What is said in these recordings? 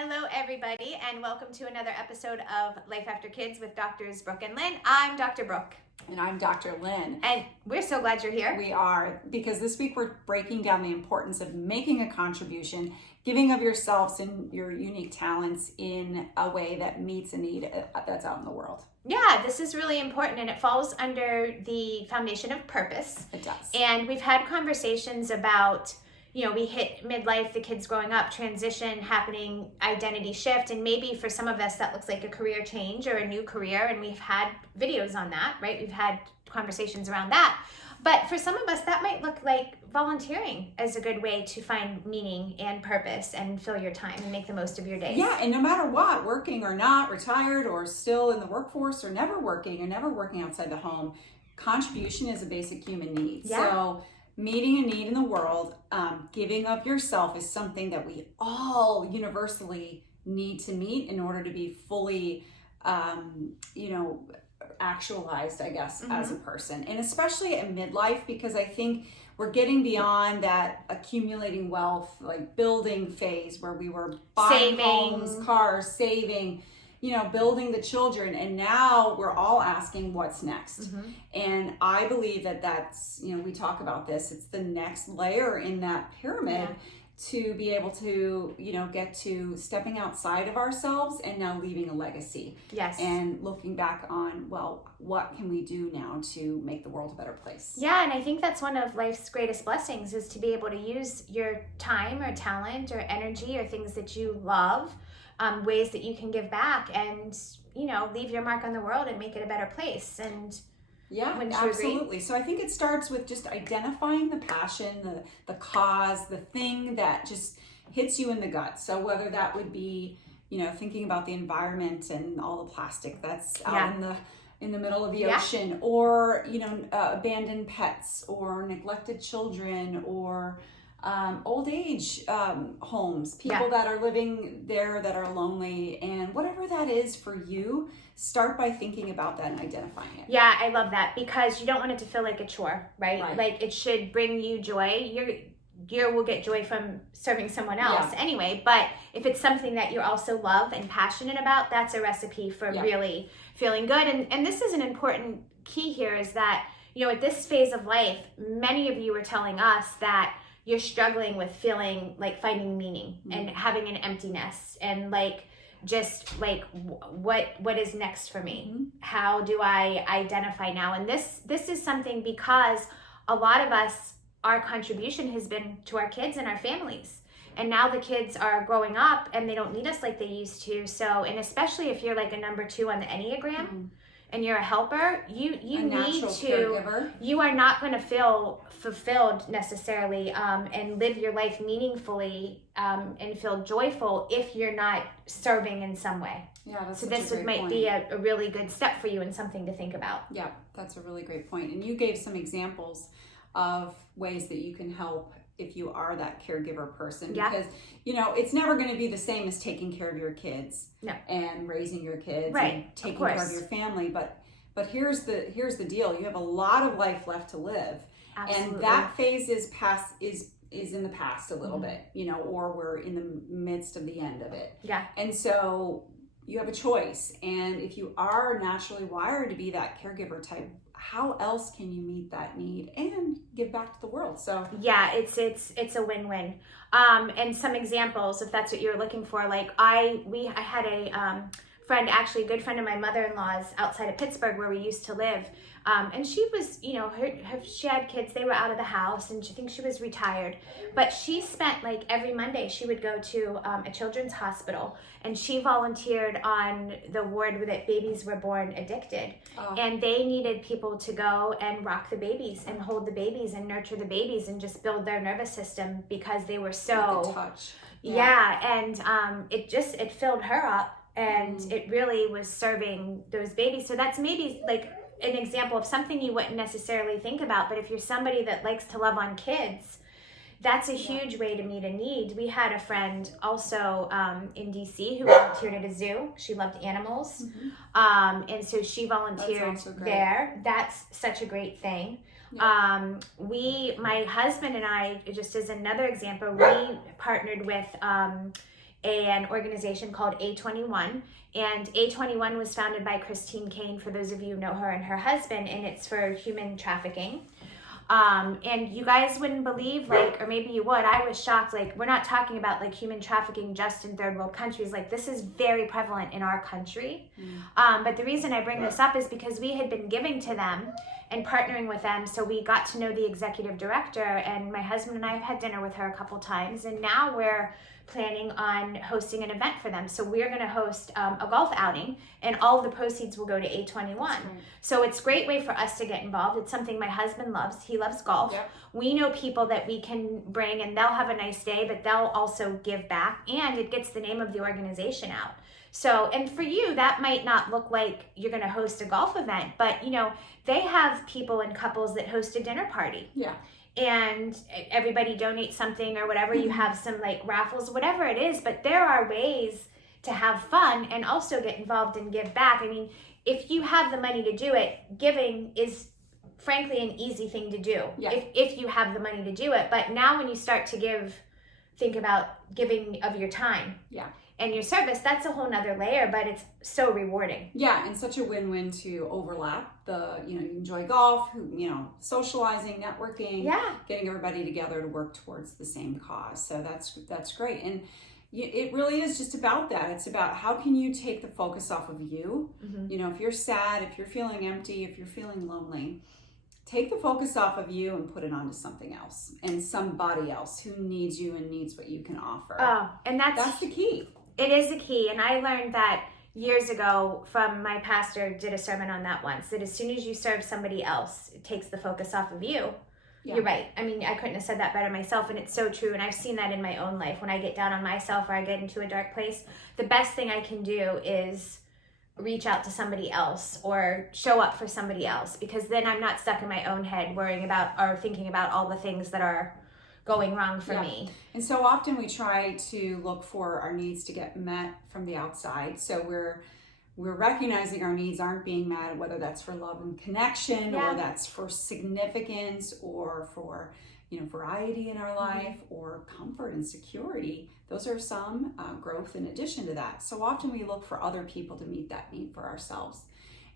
Hello, everybody, and welcome to another episode of Life After Kids with Doctors Brooke and Lynne. I'm Dr. Brooke. And I'm Dr. Lynne. And we're so glad you're here. We are, because this week we're breaking down the importance of making a contribution, giving of yourselves and your unique talents in a way that meets a need that's out in the world. Yeah, this is really important, and it falls under the foundation of purpose. It does. And we've had conversations about, we hit midlife, the kids growing up, transition happening, identity shift, and maybe for some of us that looks like a career change or a new career, and we've had videos on that, right? We've had conversations around that. But for some of us, that might look like volunteering as a good way to find meaning and purpose and fill your time and make the most of your days. Yeah, and no matter what, working or not, retired or still in the workforce or never working outside the home, contribution is a basic human need. Yeah. So meeting a need in the world, giving of yourself is something that we all universally need to meet in order to be fully, actualized, I guess, as a person. And especially at midlife, because I think we're getting beyond that accumulating wealth, like building phase where we were buying homes, cars, saving, building the children. And now we're all asking what's next. And I believe that that's, we talk about this, it's the next layer in that pyramid to be able to, get to stepping outside of ourselves and now leaving a legacy. Yes. And looking back on, well, what can we do now to make the world a better place? Yeah, and I think that's one of life's greatest blessings is to be able to use your time or talent or energy or things that you love, ways that you can give back and, leave your mark on the world and make it a better place. And yeah, absolutely. So I think it starts with just identifying the passion, the cause, the thing that just hits you in the gut. So whether that would be, thinking about the environment and all the plastic that's out in the middle of the ocean, or, abandoned pets or neglected children, or old age homes, people that are living there that are lonely, and whatever that is for you, start by thinking about that and identifying it. Yeah, I love that, because you don't want it to feel like a chore, right? Like it should bring you joy. You will get joy from serving someone else anyway, but if it's something that you also love and passionate about, that's a recipe for really feeling good. And this is an important key here, is that, at this phase of life, many of you are telling us that you're struggling with feeling like finding meaning and having an emptiness and what is next for me? How do I identify now? And this is something, because a lot of us, our contribution has been to our kids and our families. And now the kids are growing up and they don't need us like they used to. So, and especially if you're like a number 2 on the Enneagram, and you're a helper, you need to, caregiver. You are not going to feel fulfilled necessarily and live your life meaningfully and feel joyful if you're not serving in some way. Yeah, that's so such this a great might point. be a really good step for you and something to think about. Yeah, that's a really great point. And you gave some examples of ways that you can help if you are that caregiver person, because it's never going to be the same as taking care of your kids and raising your kids and taking care of your family. But here's the deal: you have a lot of life left to live. Absolutely. And that phase is in the past a little bit, or we're in the midst of the end of it. Yeah. And so you have a choice, and if you are naturally wired to be that caregiver type, how else can you meet that need and give back to the world? So yeah, it's a win-win. And some examples, if that's what you're looking for, like I had a friend, actually a good friend of my mother-in-law's outside of Pittsburgh where we used to live. And she was, she had kids, they were out of the house, and she thinks she was retired. But she spent like every Monday, she would go to a children's hospital, and she volunteered on the ward where that babies were born addicted. Oh. And they needed people to go and rock the babies and hold the babies and nurture the babies and just build their nervous system, because they were so... The touch. And it filled her up. And it really was serving those babies. So that's maybe like an example of something you wouldn't necessarily think about. But if you're somebody that likes to love on kids, that's a huge way to meet a need. We had a friend also in DC who volunteered at a zoo. She loved animals. And so she volunteered there. That's such a great thing. Yeah. My husband and I, just as another example, we partnered with an organization called A21. And A21 was founded by Christine Kane, for those of you who know her, and her husband, and it's for human trafficking. And you guys wouldn't believe, like, or maybe you would, I was shocked, like, we're not talking about like human trafficking just in third world countries. Like, this is very prevalent in our country. But the reason I bring this up is because we had been giving to them and partnering with them, so we got to know the executive director, and my husband and I have had dinner with her a couple times, and now we're planning on hosting an event for them. So we're going to host a golf outing, and all of the proceeds will go to A21. Right. So it's a great way for us to get involved. It's something my husband loves. He loves golf. Yep. We know people that we can bring, and they'll have a nice day, but they'll also give back, and it gets the name of the organization out. So, and for you, that might not look like you're going to host a golf event, but you know, they have people and couples that host a dinner party. Yeah. And everybody donates something or whatever. You have some like raffles, whatever it is, but there are ways to have fun and also get involved and give back. I mean, if you have the money to do it, giving is frankly an easy thing to do. Yeah. If you have the money to do it. But now when you start to give, think about giving of your time. Yeah. And your service, that's a whole nother layer, but it's so rewarding. Yeah, and such a win-win to overlap the, you enjoy golf, socializing, networking, getting everybody together to work towards the same cause. So that's great. And it really is just about that. It's about how can you take the focus off of you? Mm-hmm. If you're sad, if you're feeling empty, if you're feeling lonely, take the focus off of you and put it onto something else and somebody else who needs you and needs what you can offer. Oh, and that's the key. It is the key. And I learned that years ago from my pastor, did a sermon on that once, that as soon as you serve somebody else, it takes the focus off of you. Yeah. You're right. I mean, I couldn't have said that better myself, and it's so true. And I've seen that in my own life. When I get down on myself or I get into a dark place, the best thing I can do is reach out to somebody else or show up for somebody else, because then I'm not stuck in my own head worrying about or thinking about all the things that are going wrong for me. And so often we try to look for our needs to get met from the outside. So we're recognizing our needs aren't being met, whether that's for love and connection, or that's for significance, or for variety in our life, or comfort and security. Those are some growth in addition to that. So often we look for other people to meet that need for ourselves.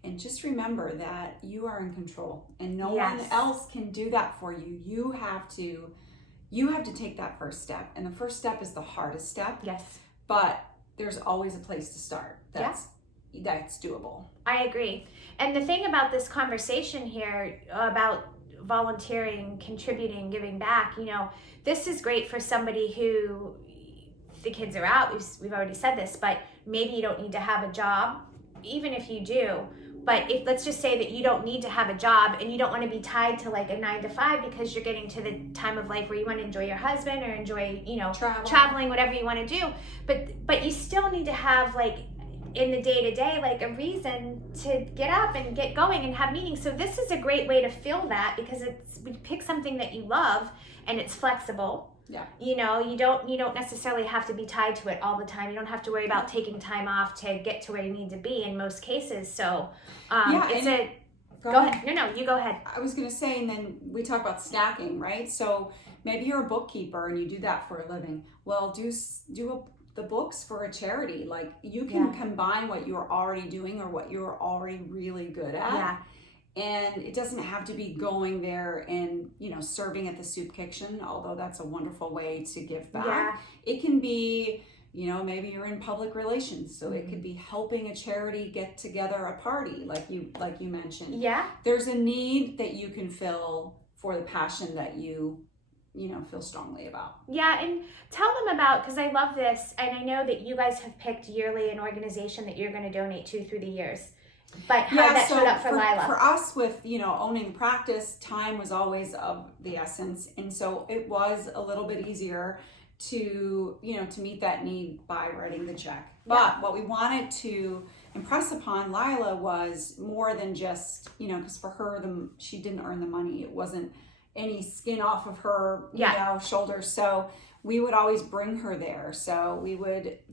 And just remember that you are in control, and no one else can do that for you. You have to take that first step, and the first step is the hardest step. Yes. But there's always a place to start. That's doable. I agree. And the thing about this conversation here about volunteering, contributing, giving back, this is great for somebody who the kids are out. We've already said this, but maybe you don't need to have a job, even if you do. But let's just say that you don't need to have a job and you don't want to be tied to like a 9 to 5 because you're getting to the time of life where you want to enjoy your husband or enjoy, traveling, whatever you want to do. But you still need to have like in the day-to-day, like a reason to get up and get going and have meetings. So this is a great way to fill that, because we pick something that you love and it's flexible. Yeah. You don't necessarily have to be tied to it all the time. You don't have to worry about taking time off to get to where you need to be in most cases. So go ahead. No, you go ahead. I was going to say, and then we talk about stacking, right? So maybe you're a bookkeeper and you do that for a living. Well, the books for a charity. Like, you can combine what you're already doing or what you're already really good at. Yeah. And it doesn't have to be going there and, serving at the soup kitchen, although that's a wonderful way to give back. Yeah. It can be, maybe you're in public relations. So it could be helping a charity get together a party, like you mentioned. Yeah. There's a need that you can fill for the passion that you feel strongly about. Yeah, and tell them about, because I love this, and I know that you guys have picked yearly an organization that you're going to donate to through the years. But how that showed up for Lila. For us, with owning practice, time was always of the essence, and so it was a little bit easier to meet that need by writing the check. But what we wanted to impress upon Lila was more than just because for her she didn't earn the money. It wasn't any skin off of her shoulders. So we would always bring her there. So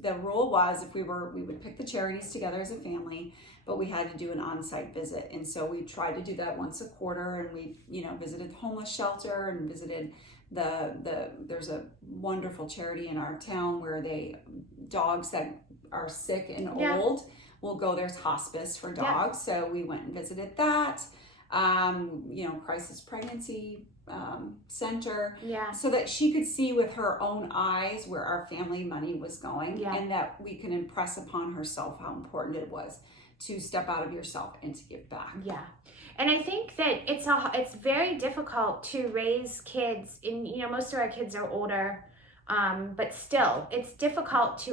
the rule was we would pick the charities together as a family, but we had to do an on-site visit. And so we tried to do that once a quarter, and we, visited the homeless shelter and visited there's a wonderful charity in our town where they dogs that are sick and Yeah. old will go. There's hospice for dogs. So we went and visited that. Crisis pregnancy center, so that she could see with her own eyes where our family money was going, and that we can impress upon herself how important it was to step out of yourself and to give back. Yeah. And I think that it's very difficult to raise kids. Most of our kids are older, but still, it's difficult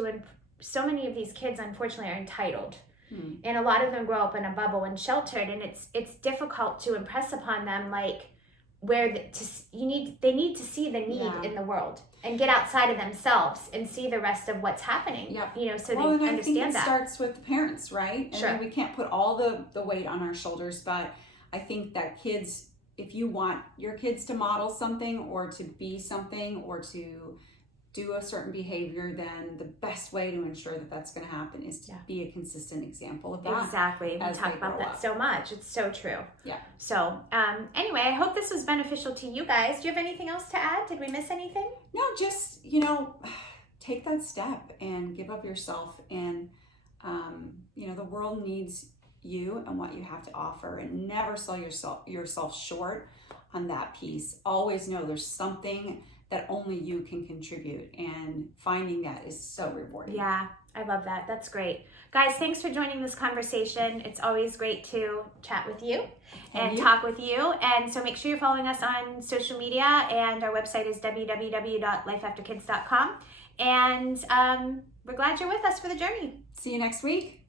so many of these kids, unfortunately, are entitled. And a lot of them grow up in a bubble and sheltered, and it's difficult to impress upon them they need to see the need in the world and get outside of themselves and see the rest of what's happening. So they understand I think it that. starts with the parents, right? Sure. And we can't put all the weight on our shoulders, but I think that kids, if you want your kids to model something or to be something or to do a certain behavior, then the best way to ensure that that's going to happen is to be a consistent example of that. Exactly. We talk about that so much. It's so true. Yeah. So anyway, I hope this was beneficial to you guys. Do you have anything else to add? Did we miss anything? No, just, take that step and give up yourself. And, the world needs you and what you have to offer, and never sell yourself short on that piece. Always know there's something that only you can contribute, and finding that is so rewarding. Yeah, I love that. That's great. Guys, thanks for joining this conversation. It's always great to chat with you and talk with you. And so make sure you're following us on social media, and our website is www.lifeafterkids.com. And we're glad you're with us for the journey. See you next week.